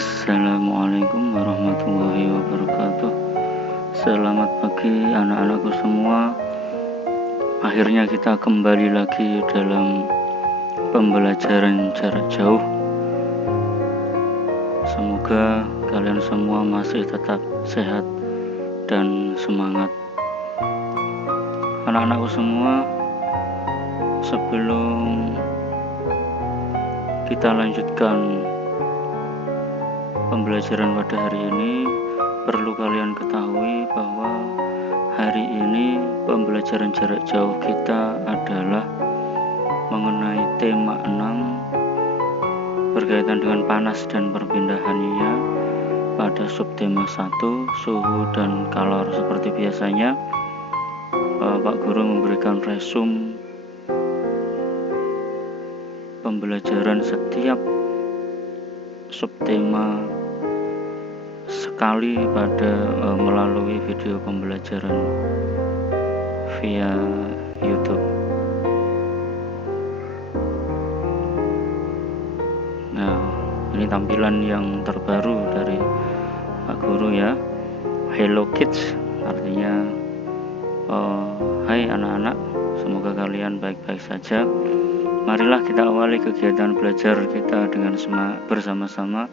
Assalamualaikum warahmatullahi wabarakatuh. Selamat pagi anak-anakku semua. Akhirnya kita kembali lagi dalam pembelajaran jarak jauh. Semoga kalian semua masih tetap sehat dan semangat. Anak-anakku semua, sebelum kita lanjutkan pembelajaran pada hari ini, perlu kalian ketahui bahwa hari ini pembelajaran jarak jauh kita adalah mengenai tema 6 berkaitan dengan panas dan perpindahannya. Pada subtema 1, suhu dan kalor. Seperti biasanya, Pak Guru memberikan resume pembelajaran setiap subtema sekali pada melalui video pembelajaran via YouTube. Nah, ini tampilan yang terbaru dari Pak Guru ya. Hello Kids, artinya hai anak-anak, semoga kalian baik-baik saja. Marilah kita awali kegiatan belajar kita dengan bersama-sama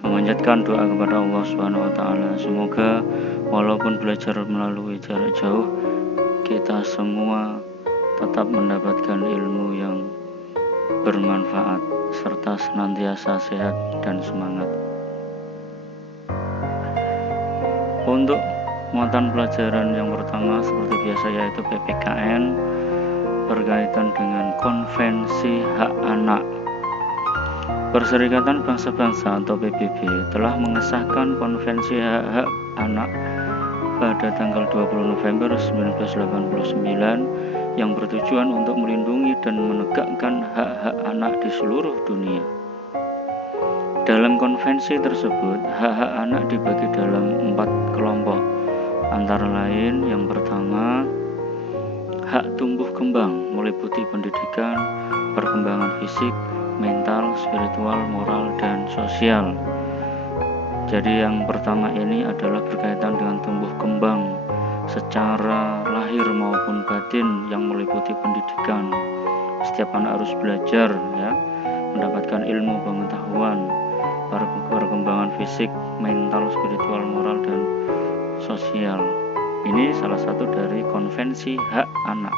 memanjatkan doa kepada Allah Subhanahu wa taala. Semoga walaupun belajar melalui jarak jauh, kita semua tetap mendapatkan ilmu yang bermanfaat serta senantiasa sehat dan semangat. Untuk muatan pelajaran yang pertama seperti biasa yaitu PPKN berkaitan dengan Konvensi Hak Anak. Perserikatan Bangsa-Bangsa atau PBB telah mengesahkan Konvensi Hak Anak pada tanggal 20 November 1989 yang bertujuan untuk melindungi dan menegakkan hak-hak anak di seluruh dunia. Dalam konvensi tersebut, hak-hak anak dibagi dalam 4 kelompok, antara lain yang pertama, hak tumbuh kembang meliputi pendidikan, perkembangan fisik, mental, spiritual, moral, dan sosial. Jadi yang pertama ini adalah berkaitan dengan tumbuh kembang secara lahir maupun batin yang meliputi pendidikan. Setiap anak harus belajar ya, mendapatkan ilmu pengetahuan, perkembangan fisik, mental, spiritual, moral, dan sosial. Ini salah satu dari konvensi hak anak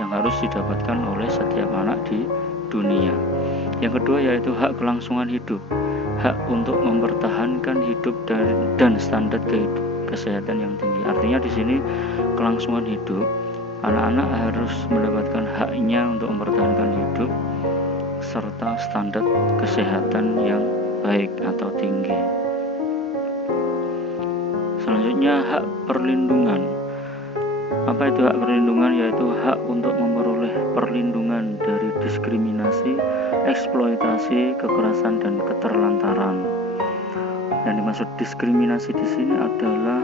yang harus didapatkan oleh setiap anak di dunia. Yang kedua yaitu hak kelangsungan hidup, hak untuk mempertahankan hidup dan standar kesehatan yang tinggi. Artinya di sini kelangsungan hidup, anak-anak harus mendapatkan haknya untuk mempertahankan hidup serta standar kesehatan yang baik atau tinggi. Selanjutnya hak perlindungan. Apa itu hak perlindungan? Yaitu hak untuk memperoleh perlindungan dari diskriminasi, eksploitasi, kekerasan, dan keterlantaran. Yang dimaksud diskriminasi di sini adalah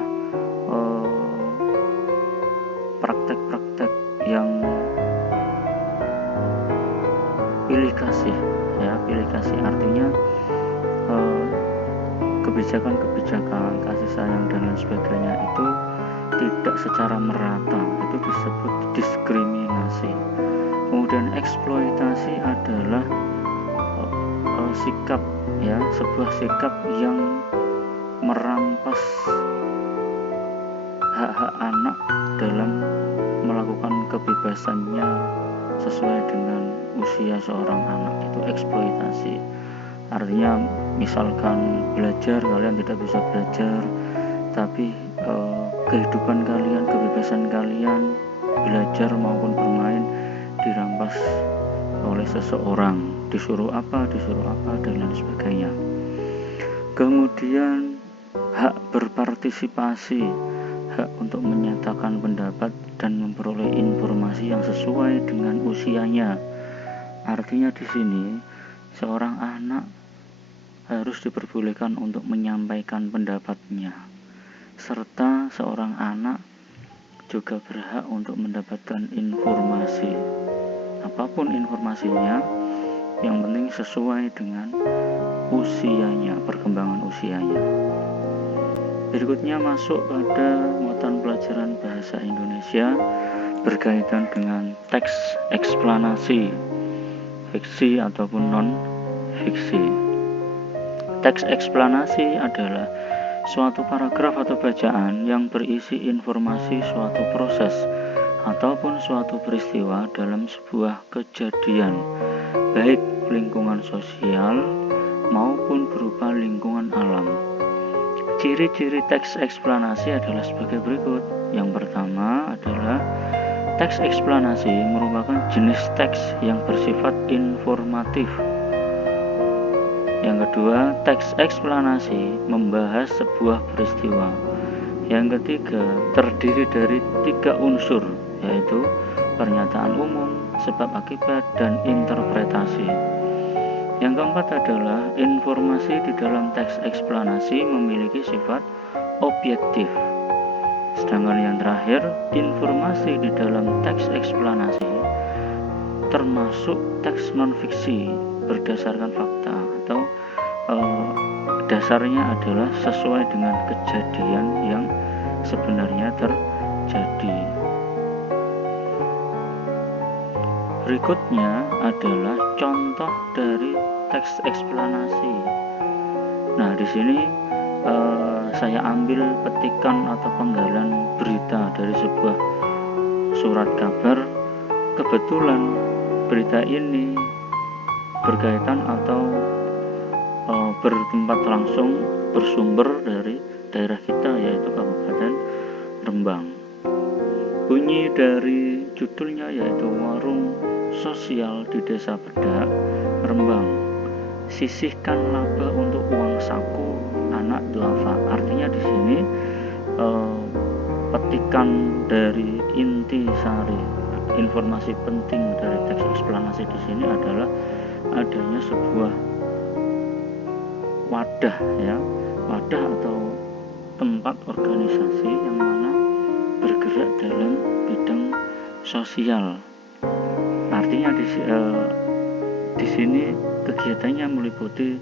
praktek-praktek yang pilih kasih ya, pilih kasih artinya kebijakan-kebijakan kasih sayang dan lain sebagainya itu tidak secara merata, itu disebut diskriminasi. Kemudian eksploitasi adalah sikap ya, sebuah sikap yang merampas hak-hak anak dalam melakukan kebebasannya sesuai dengan usia seorang anak, itu eksploitasi. Artinya misalkan belajar, kalian tidak bisa belajar, tapi kehidupan kalian, kebebasan kalian belajar maupun bermain dirampas oleh seseorang, disuruh apa dan lain sebagainya. Kemudian hak berpartisipasi, hak untuk menyatakan pendapat dan memperoleh informasi yang sesuai dengan usianya. Artinya di sini seorang anak harus diperbolehkan untuk menyampaikan pendapatnya, serta seorang anak juga berhak untuk mendapatkan informasi, apapun informasinya, yang penting sesuai dengan usianya, perkembangan usianya. Berikutnya masuk pada muatan pelajaran bahasa Indonesia berkaitan dengan teks eksplanasi, fiksi ataupun non-fiksi. Teks eksplanasi adalah suatu paragraf atau bacaan yang berisi informasi suatu proses ataupun suatu peristiwa dalam sebuah kejadian, baik lingkungan sosial maupun berupa lingkungan alam. Ciri-ciri teks eksplanasi adalah sebagai berikut. Yang pertama adalah teks eksplanasi merupakan jenis teks yang bersifat informatif. Yang kedua, teks eksplanasi membahas sebuah peristiwa. Yang ketiga, terdiri dari 3 unsur, yaitu pernyataan umum, sebab akibat, dan interpretasi. Yang keempat adalah informasi di dalam teks eksplanasi memiliki sifat objektif. Sedangkan yang terakhir, informasi di dalam teks eksplanasi termasuk teks non-fiksi berdasarkan fakta atau dasarnya adalah sesuai dengan kejadian yang sebenarnya terjadi. Berikutnya adalah contoh dari teks eksplanasi. Nah, di sini saya ambil petikan atau penggalan berita dari sebuah surat kabar. Kebetulan berita ini berkaitan atau bertempat langsung bersumber dari daerah kita, yaitu Kabupaten Rembang. Bunyi dari judulnya yaitu Warung Sosial di Desa Bedak, Rembang. Sisihkan laba untuk uang saku anak duafa. Artinya di sini petikan dari inti sari informasi penting dari teks eksplanasi di sini adalah adanya sebuah wadah atau tempat organisasi yang mana bergerak dalam bidang sosial. Artinya di sini kegiatannya meliputi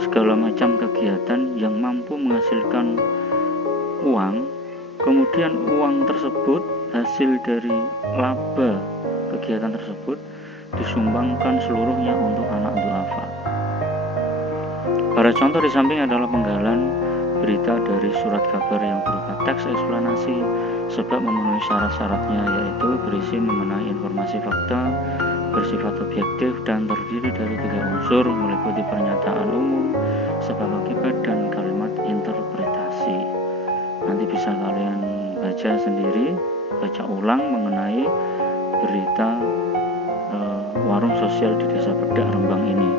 segala macam kegiatan yang mampu menghasilkan uang. Kemudian uang tersebut, hasil dari laba kegiatan tersebut, disumbangkan seluruhnya untuk anak duafa. Para contoh di samping adalah penggalan berita dari surat kabar yang berupa teks eksplanasi sebab memenuhi syarat-syaratnya, yaitu berisi mengenai informasi fakta, bersifat objektif, dan terdiri dari 3 unsur, meliputi pernyataan umum, sebab akibat, dan kalimat interpretasi. Nanti bisa kalian baca sendiri, baca ulang mengenai berita warung sosial di Desa Bedak, Rembang ini.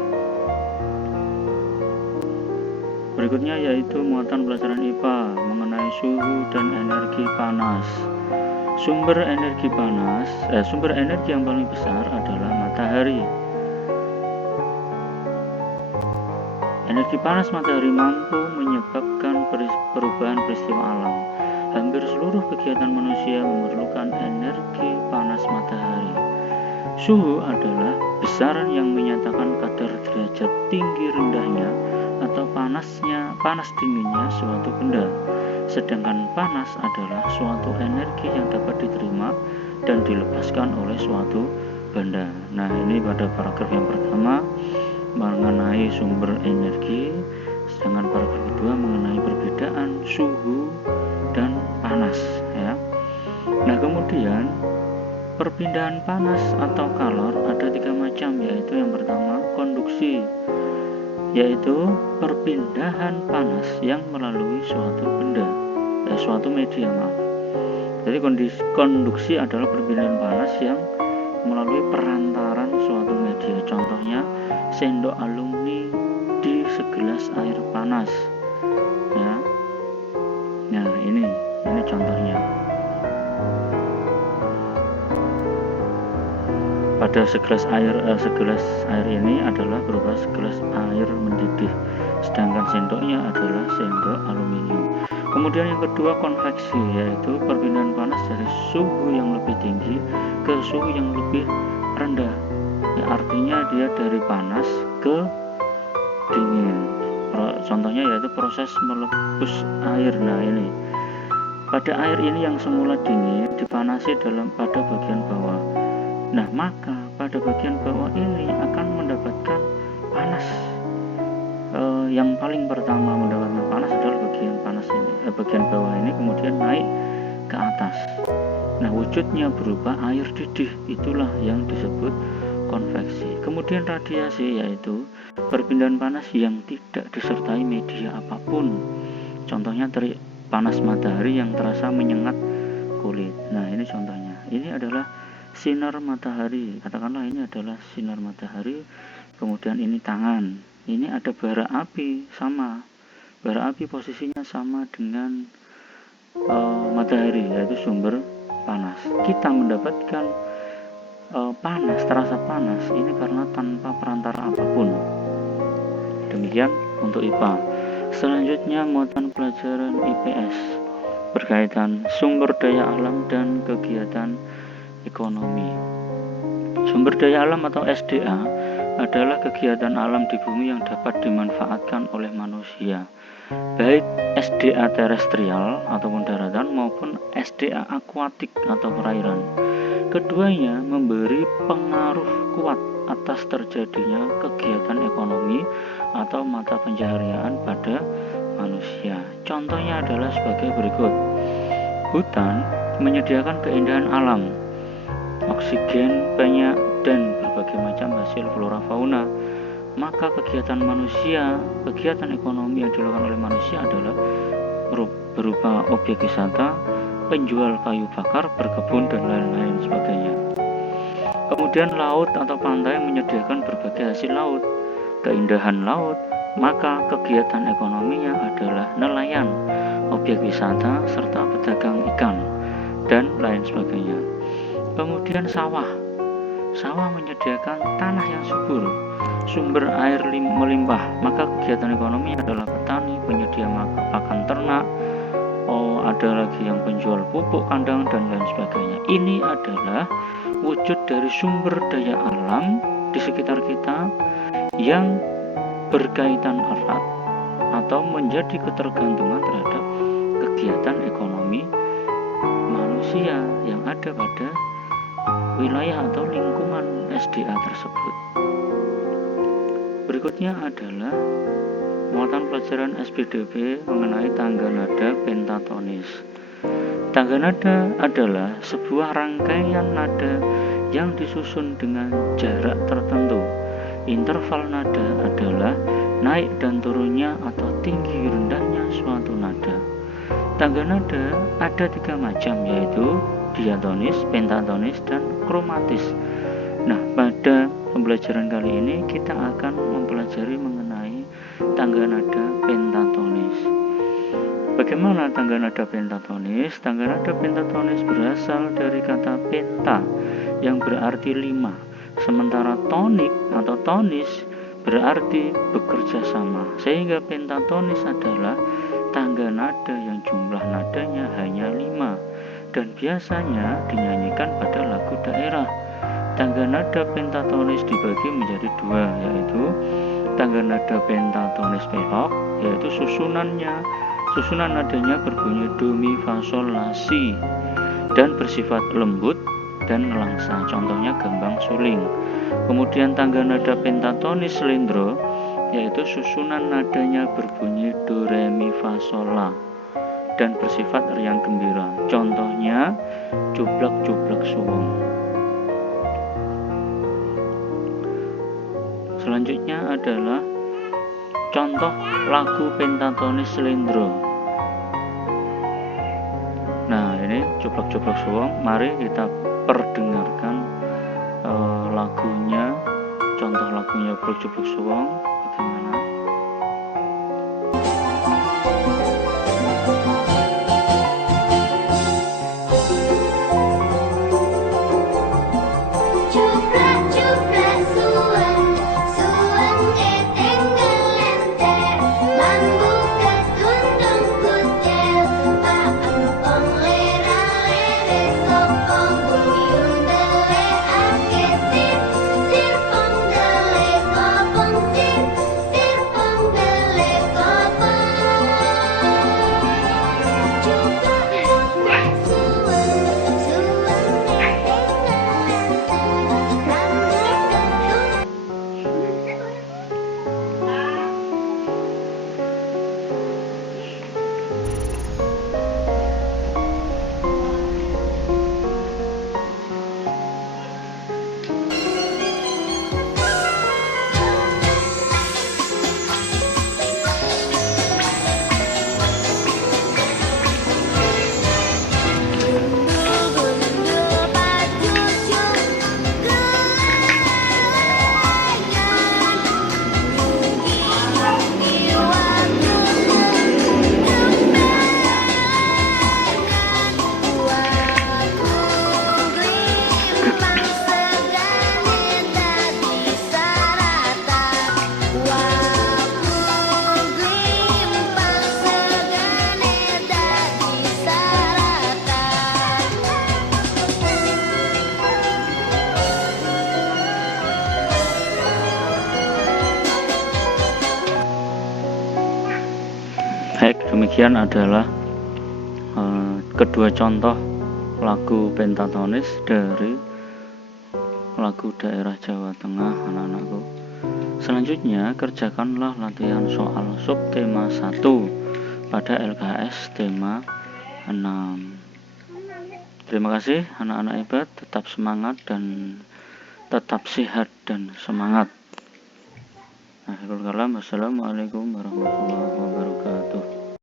Berikutnya yaitu muatan pelajaran IPA mengenai suhu dan energi panas. Sumber energi yang paling besar adalah matahari. Energi panas matahari mampu menyebabkan perubahan peristiwa alam. Hampir seluruh kegiatan manusia memerlukan energi panas matahari. Suhu adalah besaran yang menyatakan kadar derajat tinggi rendahnya atau panas dinginnya suatu benda. Sedangkan panas adalah suatu energi yang dapat diterima dan dilepaskan oleh suatu benda. Nah, ini pada paragraf yang pertama mengenai sumber energi, sedangkan paragraf kedua mengenai perbedaan suhu dan panas, ya. Nah, kemudian perpindahan panas atau kalor ada 3 macam, yaitu yang pertama konduksi, yaitu perpindahan panas yang melalui suatu benda, suatu media, Jadi konduksi adalah perpindahan panas yang melalui perantaran suatu media. Contohnya sendok alumni di segelas air panas, ya. Nah, ini contohnya. Pada segelas air ini adalah berupa segelas air mendidih, sedangkan sendoknya adalah sendok aluminium. Kemudian yang kedua konveksi, yaitu perpindahan panas dari suhu yang lebih tinggi ke suhu yang lebih rendah, artinya dia dari panas ke dingin. Contohnya yaitu proses melepus air. Nah ini, pada air ini yang semula dingin dipanasi pada bagian bawah. Nah maka pada bagian bawah ini akan mendapatkan panas. Yang paling pertama mendapatkan panas adalah bagian panas ini, bagian bawah ini, kemudian naik ke atas. Nah wujudnya berupa air didih, itulah yang disebut konveksi. Kemudian radiasi, yaitu perpindahan panas yang tidak disertai media apapun. Contohnya terik panas matahari yang terasa menyengat kulit. Nah ini contohnya, ini adalah sinar matahari. Katakanlah ini adalah sinar matahari, kemudian ini tangan, ini ada bara api, sama bara api posisinya sama dengan matahari, yaitu sumber panas. Kita mendapatkan panas, terasa panas ini karena tanpa perantara apapun. Demikian untuk IPA. Selanjutnya muatan pelajaran IPS berkaitan sumber daya alam dan kegiatan ekonomi. Sumber daya alam atau SDA adalah kegiatan alam di bumi yang dapat dimanfaatkan oleh manusia, baik SDA terestrial ataupun daratan maupun SDA akuatik atau perairan. Keduanya memberi pengaruh kuat atas terjadinya kegiatan ekonomi atau mata pencaharian pada manusia. Contohnya adalah sebagai berikut. Hutan menyediakan keindahan alam, oksigen banyak, dan berbagai macam hasil flora fauna. Maka kegiatan manusia, kegiatan ekonomi yang dilakukan oleh manusia adalah berupa objek wisata, penjual kayu bakar, berkebun, dan lain-lain sebagainya. Kemudian laut atau pantai menyediakan berbagai hasil laut, keindahan laut, maka kegiatan ekonominya adalah nelayan, objek wisata, serta pedagang ikan, dan lain sebagainya. Kemudian sawah menyediakan tanah yang subur, sumber air melimpah, maka kegiatan ekonomi adalah petani, penyedia pakan ternak, ada lagi yang penjual pupuk kandang, dan lain sebagainya. Ini adalah wujud dari sumber daya alam di sekitar kita yang berkaitan erat atau menjadi ketergantungan terhadap kegiatan ekonomi manusia yang ada pada wilayah atau lingkungan SDA tersebut. Berikutnya adalah muatan pelajaran SPDB mengenai tangga nada pentatonis. Tangga nada adalah sebuah rangkaian nada yang disusun dengan jarak tertentu. Interval nada adalah naik dan turunnya atau tinggi rendahnya suatu nada. Tangga nada ada 3 macam, yaitu diatonis, pentatonis, dan kromatis. Nah, pada pembelajaran kali ini kita akan mempelajari mengenai tangga nada pentatonis. Bagaimana tangga nada pentatonis? Tangga nada pentatonis berasal dari kata penta yang berarti 5, sementara tonik atau tonis berarti bekerja sama, sehingga pentatonis adalah tangga nada yang jumlah nadanya hanya 5 dan biasanya dinyanyikan pada lagu daerah. Tangga nada pentatonis dibagi menjadi 2, yaitu tangga nada pentatonis pelok, yaitu susunan nadanya berbunyi do mi fa sol la si dan bersifat lembut dan nelangsa, contohnya gambang suling. Kemudian tangga nada pentatonis selendro, yaitu susunan nadanya berbunyi do re mi fa sol la dan bersifat riang gembira, contohnya jublak-jublak suwung. Selanjutnya adalah contoh lagu pentatonis selendro. Nah, ini jublak-jublak suwung. Mari kita perdengarkan lagunya, contoh lagunya jublak-jublak suwung bagaimana. Sirpo demikian adalah kedua contoh lagu pentatonis dari lagu daerah Jawa Tengah anak-anakku. Selanjutnya kerjakanlah latihan soal subtema 1 pada LKS tema 6. Terima kasih anak-anak hebat, tetap semangat dan tetap sehat dan semangat. Akhirul kalam, wassalamualaikum warahmatullahi wabarakatuh.